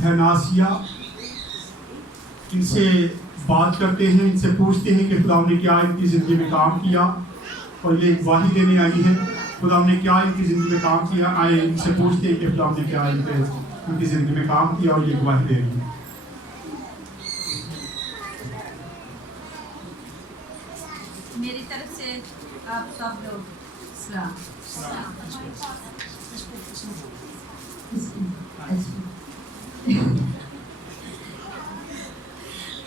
धनासिया, इनसे बात करते हैं, इनसे पूछते हैं कि खुदा ने क्या इनकी ज़िंदगी में काम किया, और ये गवाही देने आई है खुदा ने क्या इनकी ज़िंदगी में काम किया। आए इनसे पूछते हैं कि खुदा ने क्या इनकी ज़िंदगी में काम किया, और ये गवाही दे रही है। मेरी तरफ से आप सब लोग सलाम।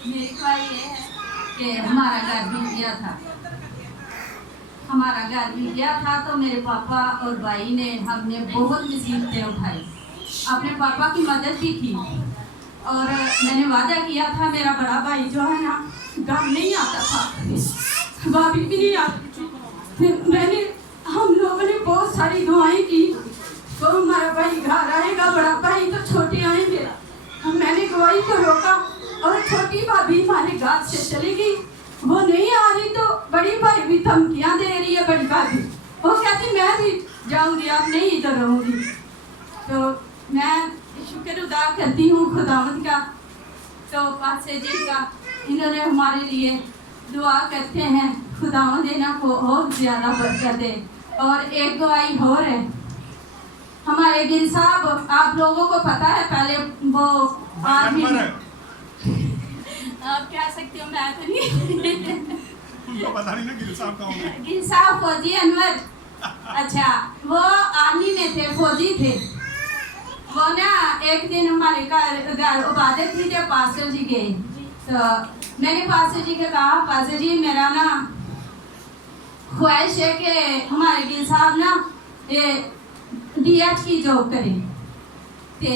मेरी ख्वाहिश ये है कि हमारा घर बीत गया था। तो मेरे पापा और भाई ने हमने बहुत मुसीबतें उठाई, अपने पापा की मदद भी की, और मैंने वादा किया था, मेरा बड़ा भाई जो है ना घर नहीं आता था, भाभी भी नहीं आती थी। फिर हम लोगों ने बहुत सारी दुआएं की, तो हमारा भाई घर आएगा, बड़ा भाई तो छोटे आएंगे। मैंने गवाही को रोका, और छोटी भाभी हमारे घर से चली गई। वो नहीं आ रही तो बड़ी भाई भी धमकियां दे रही है। बड़ी भाभी वो कहती मैं भी जाऊंगी, अब नहीं इधर रहूंगी। तो मैं शुक्र अदा करती हूँ खुदावंद का, तो पासे जी का, इन्होंने हमारे लिए दुआ करते हैं, खुदावंद इन्हों को और ज़्यादा बरकत दे। और एक गवाही और है, हमारे गिल साहब, आप लोगों को पता है, पहले वो आर्मी में, आप कह सकते हो, मैं तो नहीं उनको पता नहीं ना गिल साहब कौन है। गिल साहब फौजी अनवर, अच्छा वो आर्मी में थे, फौजी थे। वो ना एक दिन हमारे घर इबादत थी, जब पास्टर जी गए, तो मैंने पास्टर जी को कहा, पास्टर जी मेरा ना ख्वाहिश है कि हमारे गिल साहब ना ये DH की जॉब करें। तो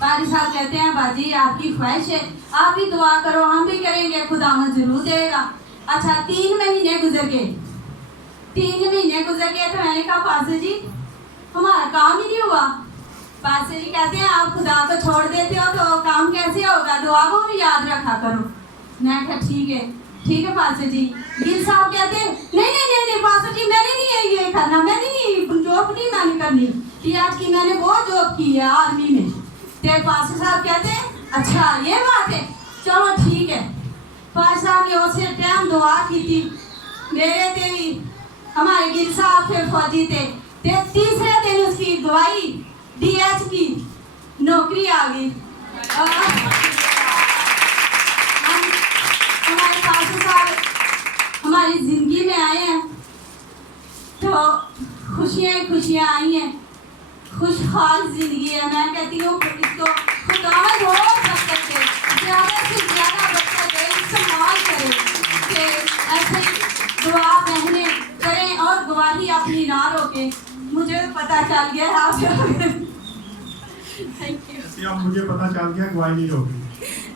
पारी साहब कहते हैं बाजी आपकी ख्वाहिश है, आप भी दुआ करो, हम भी करेंगे, खुदावंद जरूर देगा। अच्छा 3 महीने गुजर गए। तो मैंने कहा पास्टर जी हमारा काम ही नहीं हुआ। पास्टर जी कहते हैं आप खुदा को छोड़ देते हो तो काम कैसे होगा, दुआ को भी याद रखा करो। मैं कहा ठीक है पास्टर जी। गिल साहब कहते हैं नहीं पास्टर जी मैंने नहीं ये करना, मैंने नहीं जॉब नहीं मैंने करनी, DH की मैंने वो जॉब की है आर्मी में। तो पास्टर साहब कहते हैं अच्छा ये बात है, चलो ठीक है। पास्टर साहब ने उसे टाइम दुआ की थी, मेरे थे भी हमारे गिल साहब थे, फौजी थे। ते तीसरे दिन उसकी गवाही DH की नौकरी आ गई। हमारे पास्टर साहब हमारी जिंदगी में आए हैं, तो खुशियाँ आई हैं, खुशहाल जिंदगी है। मैं कहती हूँ इसको खुदावंद हो सकते ज़्यादा से ज़्यादा बरकत दे, इस्तेमाल करें कि ऐसे दुआ बहने करें और गवाही अपनी ना रोके। मुझे पता चल गया आप थैंक यू। अब मुझे पता चल गया गवाही नहीं रोकी।